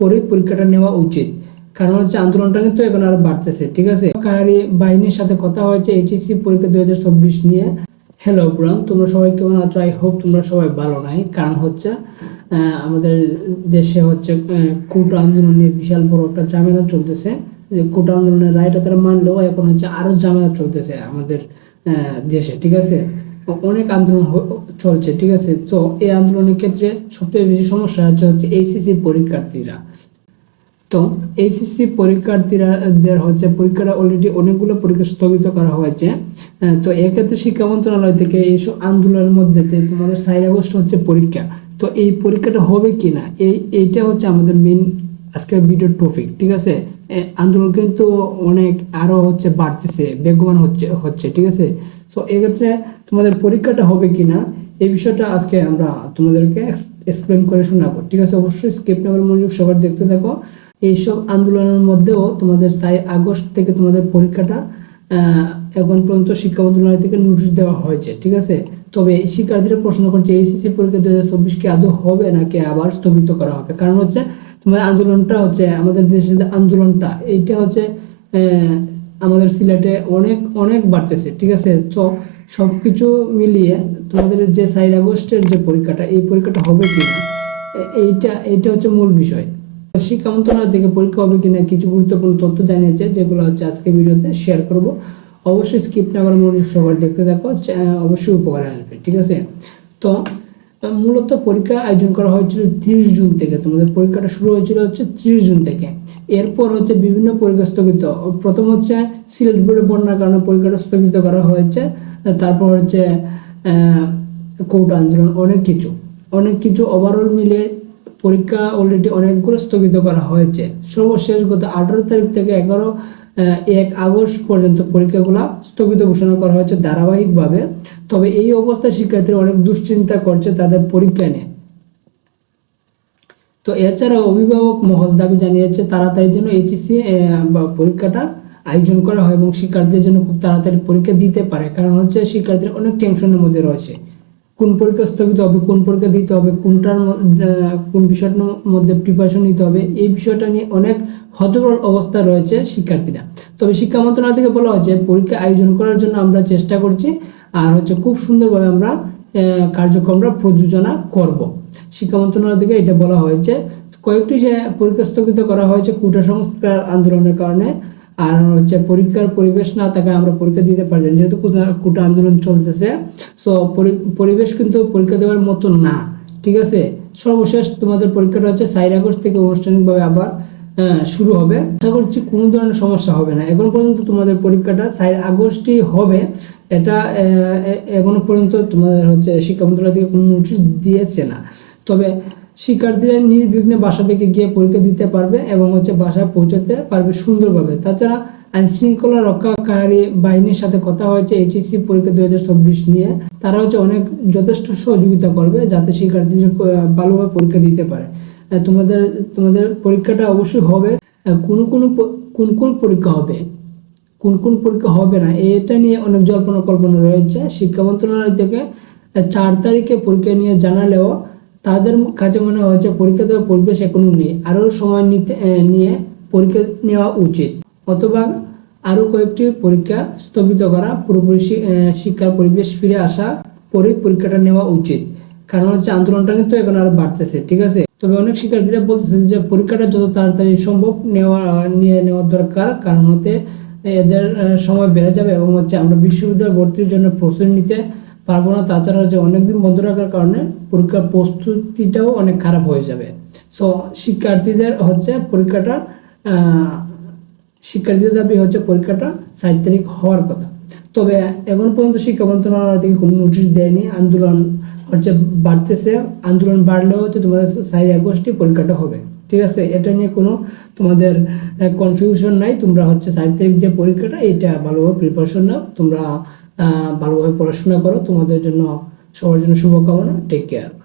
পরেই পরীক্ষাটা নেওয়া উচিত। কারণ হচ্ছে আন্দোলনটা কিন্তু এখন আরও বাড়তেছে, ঠিক আছে? কারি বাহিনীর সাথে কথা হয়েছে এইচএসসি পরীক্ষা দুই চব্বিশ নিয়ে। হ্যালো ব্রান তোমরা সবাই কেমন আছো? আই হোপ তোমরা সবাই ভালো নাই। কারণ হচ্ছে আমাদের দেশে হচ্ছে কোটা আন্দোলন নিয়ে বিশাল বড় একটা ঝামেলা চলতেছে। যে কোটা আন্দোলনের রায়টা তারা মানলেও এখন হচ্ছে আরও ঝামেলা চলতেছে আমাদের দেশে, ঠিক আছে? অনেক আন্দোলন চলছে ঠিক আছে? তো এই আন্দোলনের ক্ষেত্রে সবথেকে বেশি সমস্যা হচ্ছে হচ্ছে এইচএসসি পরীক্ষার্থীরা। তো এইচএসসি পরীক্ষার্থীরা হচ্ছে পরীক্ষাটা অলরেডি অনেকগুলো পরীক্ষা স্থগিত করা হয়েছে। আহ, তো এক্ষেত্রে শিক্ষা মন্ত্রণালয় থেকে এইসব আন্দোলনের মধ্যে তোমাদের সাইড আগস্ট হচ্ছে পরীক্ষা। তো এই পরীক্ষাটা হবে কি না এই এইটা হচ্ছে আমাদের মেন আজকের ভিডিওর টপিক ঠিক আছে? আন্দোলন কিন্তু অনেক আরও হচ্ছে বাড়তেছে, বেগবান হচ্ছে হচ্ছে, ঠিক আছে? তো এক্ষেত্রে তোমাদের পরীক্ষাটা হবে কি না এই বিষয়টা আজকে আমরা তোমাদেরকে এক্সপ্লেন করে শোনাবো, ঠিক আছে? অবশ্যই স্কিপ নেওয়ার মনোযোগ সবার দেখতে থাকো। এইসব আন্দোলনের মধ্যেও তোমাদের চার আগস্ট থেকে তোমাদের পরীক্ষাটা এখন পর্যন্ত শিক্ষা মন্ত্রণালয় থেকে নোটিশ দেওয়া হয়েছে, ঠিক আছে? তবে শিক্ষার্থীরা প্রশ্ন করছে, এইচএসসি পরীক্ষা দু হাজার চব্বিশ কি আদৌ হবে নাকি আবার স্থগিত করা হবে? কারণ হচ্ছে তোমাদের আন্দোলনটা হচ্ছে, আমাদের দেশের আন্দোলনটা, এইটা হচ্ছে আমাদের সিলেটে অনেক অনেক বাড়তেছে, ঠিক আছে? তো সবকিছু মিলিয়ে তোমাদের যে চার আগস্টের যে পরীক্ষাটা, এই পরীক্ষাটা হবে কি না? এইটা এইটা হচ্ছে মূল বিষয়। শিক্ষা মন্ত্রণালয় থেকে পরীক্ষা হবে কিনা, কিছু গুরুত্বপূর্ণ তথ্য জানিয়েছে, যেগুলো হচ্ছে আজকে ভিডিওতে শেয়ার করব। অবশ্যই স্কিপ না করে মনোযোগ সবার দেখতে থাকো অবশ্যই উপকারে আসবে, ঠিক আছে? তো মূলত পরীক্ষা আয়োজন করা হয়েছিল তিরিশ জুন থেকে। তোমাদের পরীক্ষাটা শুরু হয়েছিল হচ্ছে ত্রিশ জুন থেকে। এরপর হচ্ছে বিভিন্ন পরীক্ষা স্থগিত। প্রথম হচ্ছে সিলেট বোর্ডে বন্যার কারণে পরীক্ষাটা স্থগিত করা হয়েছে। তারপর হচ্ছে কোর্ট আন্দোলন, অনেক কিছু। অনেক কিছু ওভারঅল মিলে পরীক্ষা অলরেডি অনেকগুলো স্থগিত করা হয়েছে। সর্বশেষ গত আঠারো তারিখ থেকে এগারো এক আগস্ট পর্যন্ত পরীক্ষাগুলো স্থগিত ঘোষণা করা হয়েছে ধারাবাহিকভাবে। তবে এই অবস্থায় শিক্ষার্থীরা অনেক দুশ্চিন্তা করছে তাদের পরীক্ষা নিয়ে। তো এছাড়াও অভিভাবক মহল দাবি জানিয়েছে তাড়াতাড়ি যেন এইচএসসি পরীক্ষাটা আয়োজন করা হয় এবং শিক্ষার্থীদের জন্য খুব তাড়াতাড়ি পরীক্ষা দিতে পারে। কারণ হচ্ছে শিক্ষার্থীরা অনেক টেনশনের মধ্যে রয়েছে। কোন পরীক্ষা স্থগিত হবে, কোন পরীক্ষা দিতে হবে, কোনটার কোন বিষয়টার মধ্যে প্রিপারেশন নিতে হবে, এই বিষয়টা নিয়ে অনেক হতবল অবস্থা রয়েছে শিক্ষার্থীরা। তবে শিক্ষা মন্ত্রণালয় থেকে বলা হয়েছে, পরীক্ষা আয়োজন করার জন্য আমরা চেষ্টা করছি আর হচ্ছে খুব সুন্দরভাবে আমরা কার্যক্রমটা প্রযোজনা করব। শিক্ষা মন্ত্রণালয় থেকে এটা বলা হয়েছে। কয়েকটি পরীক্ষা স্থগিত করা হয়েছে কুটা সংস্কার আন্দোলনের কারণে আর হচ্ছে পরীক্ষার পরিবেশ না থাকায় আমরা পরীক্ষা দিতে পারছি যেহেতু কুটা- আন্দোলন চলতেছে সো পরিবেশ কিন্তু পরীক্ষা দেওয়ার মতো না, ঠিক আছে? সর্বশেষ তোমাদের পরীক্ষাটা হচ্ছে চার আগস্ট থেকে আনুষ্ঠানিকভাবে আবার শুরু হবে। আশা করছি কোনো ধরনের সমস্যা হবে না। এখন পর্যন্ত তোমাদের পরীক্ষাটা চার আগস্টই হবে। এটা এখনও পর্যন্ত তোমাদের হচ্ছে শিক্ষা মন্ত্রণালয় থেকে কোনো নোটিশ দিয়েছে না। তবে শিক্ষার্থীরা নির্বিঘ্নে বাসা থেকে গিয়ে পরীক্ষা দিতে পারবে এবং হচ্ছে বাসায় পৌঁছাতে পারবে সুন্দরভাবে। তাছাড়া আইন শৃঙ্খলা রক্ষাকারী বাহিনীর সাথে কথা হয়েছে এইচএসসি পরীক্ষা দুই হাজার চব্বিশ নিয়ে। তারা হচ্ছে অনেক যথেষ্ট সহযোগিতা করবে যাতে শিক্ষার্থীদের ভালোভাবে পরীক্ষা দিতে পারে। তোমাদের তোমাদের পরীক্ষাটা অবশ্যই হবে। কোন কোন কোন কোন পরীক্ষা হবে? কোন কোন পরীক্ষা হবে না? এটা নিয়ে অনেক জল্পনা কল্পনা রয়েছে। শিক্ষা মন্ত্রণালয় থেকে চার তারিখে পরীক্ষা নিয়ে জানালেও তাদের কাছে মনে হয়েছে পরীক্ষা দেওয়ার পরিবেশ এখনও নেই। আরও সময় নিতে নিয়ে পরীক্ষা নেওয়া উচিত। অথবা আরও কয়েকটি পরীক্ষা স্থগিত করা, পুরোপুরি শিক্ষার পরিবেশ ফিরে আসা পরেই পরীক্ষাটা নেওয়া উচিত। কারণ হচ্ছে আন্দোলনটা কিন্তু এখন আরও বাড়তেছে, ঠিক আছে? তবে অনেক শিক্ষার্থীরা বলতেছেন যে পরীক্ষাটা যত তাড়াতাড়ি সম্ভব নেওয়া, নিয়ে নেওয়া দরকার। কারণ হতে এদের সময় বেড়ে যাবে এবং হচ্ছে আমরা বিশ্ববিদ্যালয় ভর্তির জন্য প্রস্তুতি নিতে পারব না। তাছাড়া হচ্ছে অনেকদিন বন্ধ রাখার কারণে পরীক্ষার প্রস্তুতিটাও অনেক খারাপ হয়ে যাবে। সো শিক্ষার্থীদের হচ্ছে পরীক্ষাটা শিক্ষার্থীদের দাবি হচ্ছে পরীক্ষাটা ষাট তারিখ হওয়ার কথা। তবে এখন পর্যন্ত শিক্ষা মন্ত্রণালয় থেকে কোনো নোটিশ দেয়নি। আন্দোলন হচ্ছে বাড়তেছে। আন্দোলন বাড়লেও হচ্ছে তোমাদের চার আগস্টে পরীক্ষাটা হবে। ঠিক আছে? এটা নিয়ে কোনো তোমাদের কনফিউশন নাই। তোমরা হচ্ছে চার তারিখ যে পরীক্ষাটা, এটা ভালোভাবে প্রিপারেশন নাও। তোমরা ভালোভাবে পড়াশোনা করো। তোমাদের জন্য সবার জন্য শুভকামনা। Take care